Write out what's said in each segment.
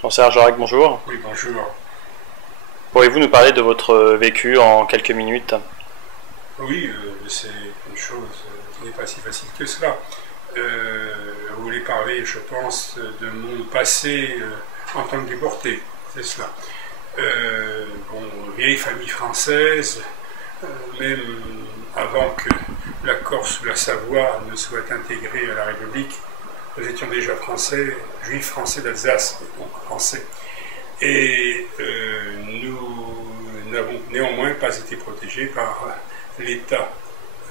Jean-Serge Jarac, bonjour. Oui, bonjour. Pourriez-vous nous parler de votre vécu en quelques minutes? Oui, c'est une chose qui n'est pas si facile que cela. Vous voulez parler, je pense, de mon passé en tant que déporté, c'est cela. Vieille famille française, même avant que la Corse ou la Savoie ne soient intégrées à la République, nous étions déjà français, juifs français d'Alsace, donc français. Et nous n'avons néanmoins pas été protégés par l'État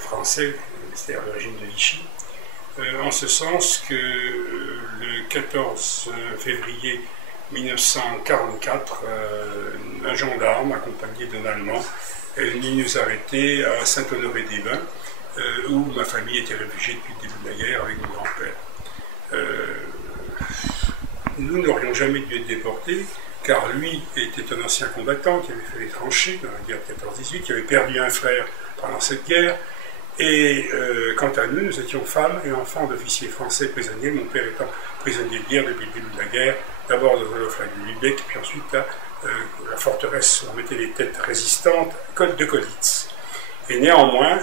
français, c'est-à-dire le régime de Vichy, en ce sens que le 14 février 1944, un gendarme accompagné d'un Allemand est venu nous arrêter à Saint-Honoré-des-Bains, où ma famille était réfugiée depuis le début de la guerre avec mon grand-père. Nous n'aurions jamais dû être déportés, car lui était un ancien combattant qui avait fait les tranchées dans la guerre de 14-18, qui avait perdu un frère pendant cette guerre. Et quant à nous, nous étions femmes et enfants d'officiers français prisonniers, mon père étant prisonnier de guerre depuis le début de la guerre, d'abord dans le flag de Lübeck, puis ensuite à la forteresse où on mettait les têtes résistantes, Col de Collitz. Et néanmoins,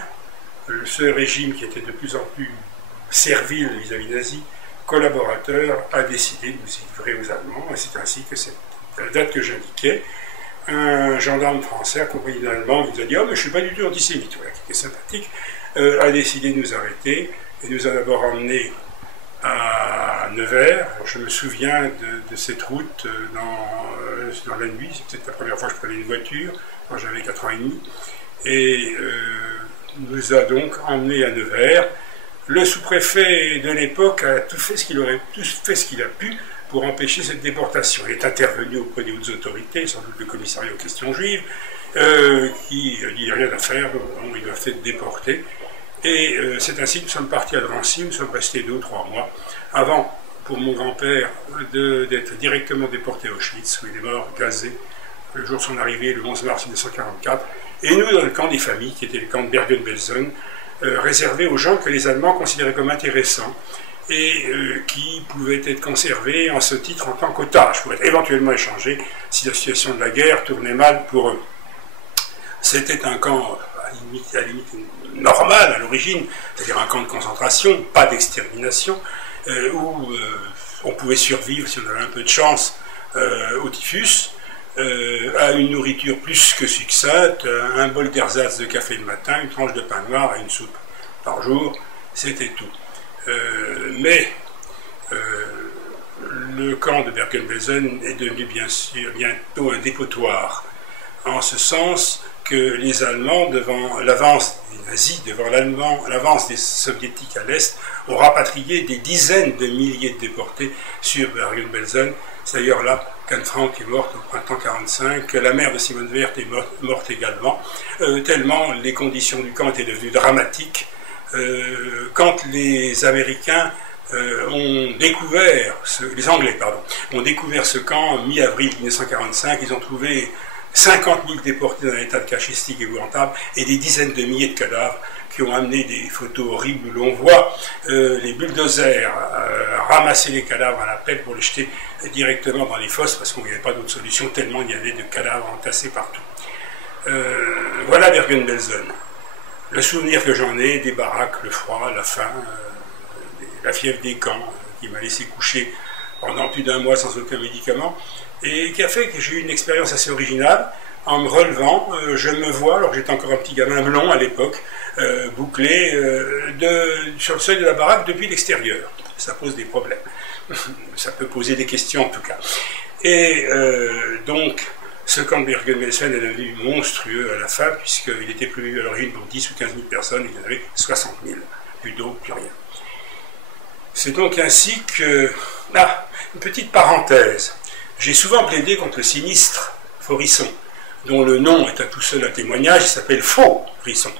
ce régime qui était de plus en plus servile vis-à-vis nazis, collaborateur, a décidé de nous livrer aux Allemands, et c'est ainsi que c'est la date que j'indiquais. Un gendarme français accompagné d'un Allemand nous a dit « Oh, mais je ne suis pas du tout antisémite », voilà, qui était sympathique, a décidé de nous arrêter et nous a d'abord emmenés à Nevers. Alors, je me souviens de cette route dans la nuit, c'est peut-être la première fois que je prenais une voiture, quand j'avais 4 ans et demi, et nous a donc emmenés à Nevers. Le sous-préfet de l'époque a tout fait ce qu'il a pu pour empêcher cette déportation. Il est intervenu auprès des hautes autorités, sans doute le commissariat aux questions juives, qui dit il n'y a rien à faire, bon, ils doivent être déportés. Et c'est ainsi que nous sommes partis à Drancy, nous sommes restés 2 ou 3 mois, avant, pour mon grand-père, d'être directement déporté à Auschwitz, où il est mort gazé, le jour de son arrivée, le 11 mars 1944, et nous dans le camp des familles, qui était le camp de Bergen-Belsen, réservé aux gens que les Allemands considéraient comme intéressants, et qui pouvaient être conservés en ce titre en tant qu'otages, pour être éventuellement échangés si la situation de la guerre tournait mal pour eux. C'était un camp à la limite normal à l'origine, c'est-à-dire un camp de concentration, pas d'extermination, où on pouvait survivre, si on avait un peu de chance, au typhus, à une nourriture plus que succincte, un bol d'ersatz de café le matin, une tranche de pain noir et une soupe par jour, c'était tout. Mais le camp de Bergen-Belsen est devenu bien sûr bientôt un dépotoir, en ce sens que les Allemands, devant l'avance des nazis, devant l'avance des soviétiques à l'Est, ont rapatrié des dizaines de milliers de déportés sur Bergen-Belsen. C'est d'ailleurs là qu'Anne Frank est morte au printemps 1945, que la mère de Simone Weert est morte également, tellement les conditions du camp étaient devenues dramatiques. Quand les Américains ont découvert, les Anglais, pardon, ont découvert ce camp mi-avril 1945, ils ont trouvé 50 000 déportés dans un état de cachistique épouvantable et des dizaines de milliers de cadavres qui ont amené des photos horribles où l'on voit les bulldozers ramasser les cadavres à la pelle pour les jeter directement dans les fosses parce qu'il n'y avait pas d'autre solution tellement il y avait de cadavres entassés partout. Voilà Bergen-Belsen. Le souvenir que j'en ai des baraques, le froid, la faim, la fièvre des camps qui m'a laissé coucher pendant plus d'1 mois sans aucun médicament et qui a fait que j'ai eu une expérience assez originale. En me relevant, je me vois, alors que j'étais encore un petit gamin blond à l'époque, bouclé sur le seuil de la baraque depuis l'extérieur. Ça pose des problèmes. Ça peut poser des questions en tout cas. Et donc, ce camp de Bergen-Belsen est devenu monstrueux à la fin, puisqu'il était prévu à l'origine pour 10 ou 15 000 personnes, et il y en avait 60 000. Plus d'eau, plus rien. C'est donc ainsi que... Ah, une petite parenthèse. J'ai souvent plaidé contre le sinistre Faurisson, dont le nom est à tout seul un témoignage, il s'appelle Faux-Risson,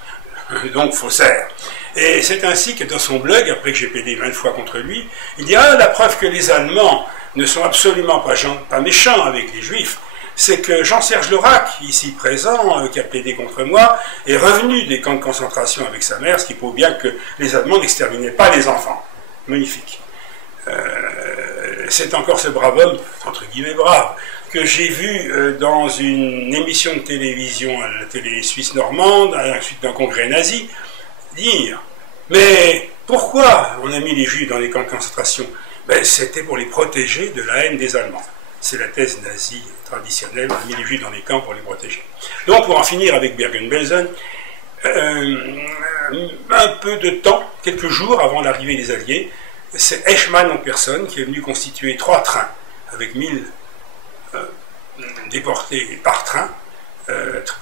donc faussaire. Et c'est ainsi que dans son blog, après que j'ai plaidé 20 fois contre lui, il dit « Ah, la preuve que les Allemands ne sont absolument pas méchants avec les Juifs, c'est que Jean-Serge Jarac, ici présent, qui a plaidé contre moi, est revenu des camps de concentration avec sa mère, ce qui prouve bien que les Allemands n'exterminaient pas les enfants. » Magnifique. c'est encore ce brave homme, entre guillemets brave, que j'ai vu dans une émission de télévision à la télé suisse normande, à la suite d'un congrès nazi, dire « Mais pourquoi on a mis les Juifs dans les camps de concentration ?» Ben, c'était pour les protéger de la haine des Allemands. C'est la thèse nazie traditionnelle, on a mis les Juifs dans les camps pour les protéger. Donc pour en finir avec Bergen-Belsen, un peu de temps, quelques jours avant l'arrivée des Alliés, c'est Eichmann en personne qui est venu constituer 3 trains avec 1000 déportés par train,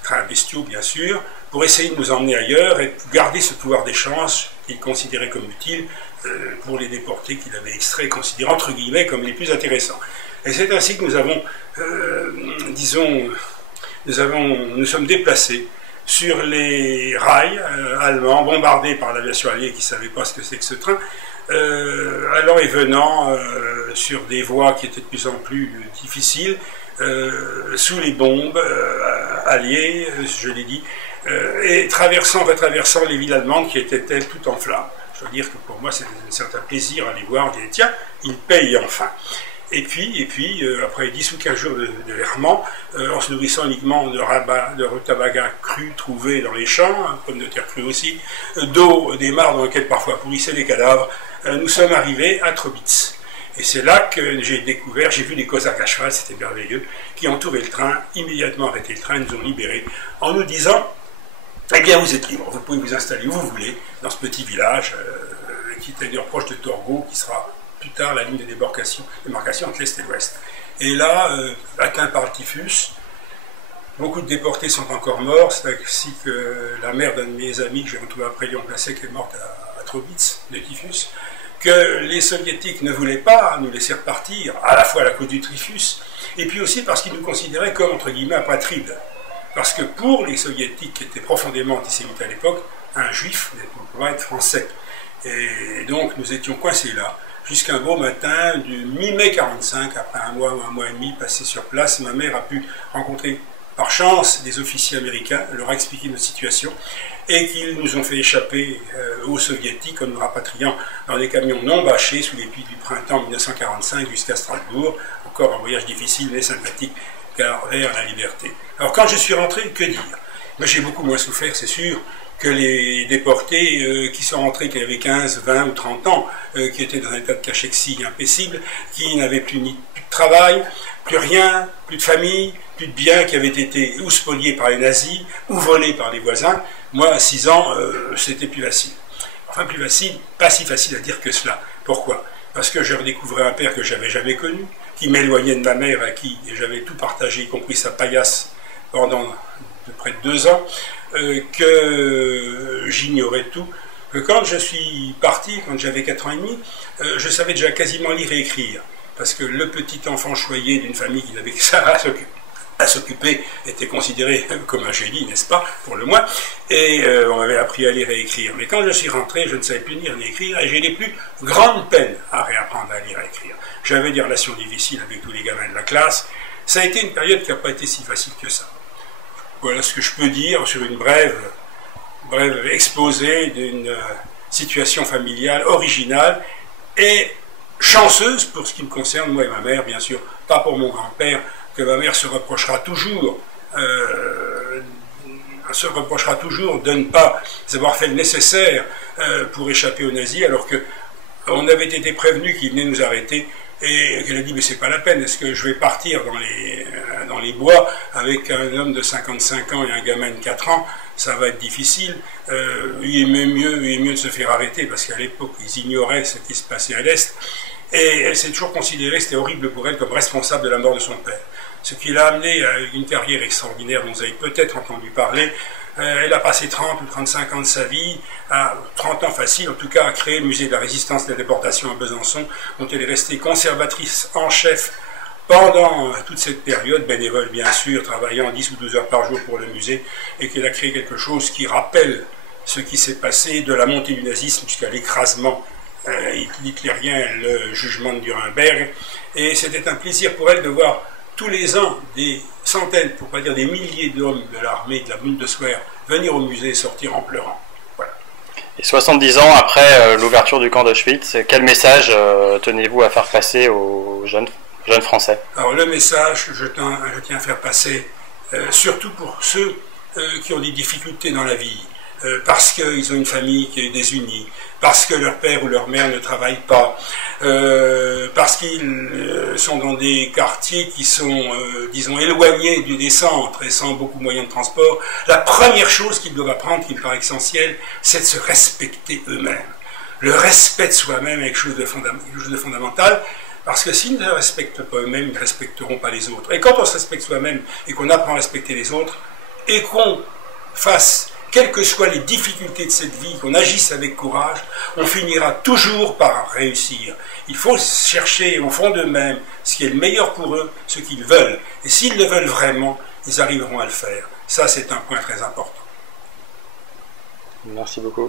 trains bestiaux bien sûr, pour essayer de nous emmener ailleurs et garder ce pouvoir d'échange qu'il considérait comme utile pour les déportés qu'il avait extraits et considérés entre guillemets comme les plus intéressants. Et c'est ainsi que nous avons, nous sommes déplacés sur les rails allemands, bombardés par l'aviation alliée qui ne savait pas ce que c'est que ce train, allant et venant sur des voies qui étaient de plus en plus difficiles, sous les bombes alliées, je l'ai dit, et retraversant les villes allemandes qui étaient elles toutes en flammes. Je veux dire que pour moi, c'est un certain plaisir à les voir, je dis, tiens, ils payent enfin. Et puis après 10 ou 15 jours de errement, en se nourrissant uniquement de rutabaga cru trouvé dans les champs, pommes de terre crues aussi, d'eau des mares dans lesquelles parfois pourrissaient les cadavres, nous sommes arrivés à Trobitz. Et c'est là que j'ai vu des Cosaques à cheval, c'était merveilleux, qui entouraient le train, immédiatement arrêté le train, nous ont libérés, en nous disant, eh bien vous êtes libres, vous pouvez vous installer où vous voulez, dans ce petit village, qui est d'ailleurs proche de Torgau, qui sera plus tard la ligne de démarcation entre l'Est et l'Ouest. Et là, atteint par le typhus, beaucoup de déportés sont encore morts, c'est ainsi que la mère d'un de mes amis, que j'ai retrouvé après Lyon Placé, qui est morte à Trobitz, de typhus, que les soviétiques ne voulaient pas nous laisser repartir, à la fois à la cause du typhus, et puis aussi parce qu'ils nous considéraient comme, entre guillemets, apatrides. Parce que pour les soviétiques, qui étaient profondément antisémites à l'époque, un juif ne pouvait pas être français. Et donc nous étions coincés là, jusqu'à un beau matin du mi-mai 45, après un mois et demi passé sur place, ma mère a pu rencontrer par chance des officiers américains, leur a expliqué notre situation, et qu'ils nous ont fait échapper aux soviétiques en nous rapatriant dans des camions non bâchés sous les pluies du printemps 1945 jusqu'à Strasbourg, encore un voyage difficile mais sympathique vers la liberté. Alors quand je suis rentré, que dire? Mais j'ai beaucoup moins souffert, c'est sûr, que les déportés qui sont rentrés, qui avaient 15, 20 ou 30 ans, qui étaient dans un état de cachexie impassible, qui n'avaient plus de travail, plus rien, plus de famille, plus de biens, qui avaient été ou spoliés par les nazis, ou volés par les voisins. Moi, à 6 ans, c'était plus facile. Enfin, plus facile, pas si facile à dire que cela. Pourquoi? Parce que je redécouvrais un père que j'avais jamais connu, qui m'éloignait de ma mère, à qui j'avais tout partagé, y compris sa paillasse, pendant de près de 2 ans, que j'ignorais tout, que quand je suis parti, quand j'avais 4 ans et demi, je savais déjà quasiment lire et écrire, parce que le petit enfant choyé d'une famille qui n'avait que ça à s'occuper était considéré comme un génie, n'est-ce pas, pour le moins, et on m'avait appris à lire et écrire. Mais quand je suis rentré, je ne savais plus lire ni écrire, et j'ai les plus grandes peines à réapprendre à lire et écrire. J'avais des relations difficiles avec tous les gamins de la classe. Ça a été une période qui n'a pas été si facile que ça. Voilà ce que je peux dire sur une brève exposé d'une situation familiale originale et chanceuse pour ce qui me concerne, moi et ma mère, bien sûr, pas pour mon grand-père, que ma mère se reprochera toujours de ne pas avoir fait le nécessaire pour échapper aux nazis, alors qu'on avait été prévenus qu'ils venaient nous arrêter, et qu'elle a dit, mais c'est pas la peine, est-ce que je vais partir dans les bois avec un homme de 55 ans et un gamin de 4 ans, ça va être difficile, il est mieux de se faire arrêter, parce qu'à l'époque, ils ignoraient ce qui se passait à l'Est, et elle s'est toujours considérée, c'était horrible pour elle, comme responsable de la mort de son père. Ce qui l'a amené à une carrière extraordinaire dont vous avez peut-être entendu parler. Elle a passé 30 ou 35 ans de sa vie, à 30 ans facile en tout cas, à créer le musée de la résistance et de la déportation à Besançon, dont elle est restée conservatrice en chef pendant toute cette période, bénévole bien sûr, travaillant 10 ou 12 heures par jour pour le musée, et qu'elle a créé quelque chose qui rappelle ce qui s'est passé de la montée du nazisme jusqu'à l'écrasement hitlérien, le jugement de Nuremberg. Et c'était un plaisir pour elle de voir tous les ans des centaines, pour ne pas dire des milliers d'hommes de l'armée de la Bundeswehr venir au musée et sortir en pleurant. Voilà. Et 70 ans après l'ouverture du camp d'Auschwitz, quel message tenez-vous à faire passer aux jeunes Français? Alors le message, je tiens à faire passer, surtout pour ceux qui ont des difficultés dans la vie, parce qu'ils ont une famille qui est désunie, parce que leur père ou leur mère ne travaille pas, parce qu'ils sont dans des quartiers qui sont, disons, éloignés des centres et sans beaucoup de moyens de transport. La première chose qu'ils doivent apprendre, qui me paraît essentielle, c'est de se respecter eux-mêmes. Le respect de soi-même est quelque chose de fondamental, parce que s'ils ne se respectent pas eux-mêmes, ils ne respecteront pas les autres. Et quand on se respecte soi-même et qu'on apprend à respecter les autres, et qu'on fasse, quelles que soient les difficultés de cette vie, qu'on agisse avec courage, on finira toujours par réussir. Il faut chercher au fond d'eux-mêmes ce qui est le meilleur pour eux, ce qu'ils veulent. Et s'ils le veulent vraiment, ils arriveront à le faire. Ça, c'est un point très important. Merci beaucoup.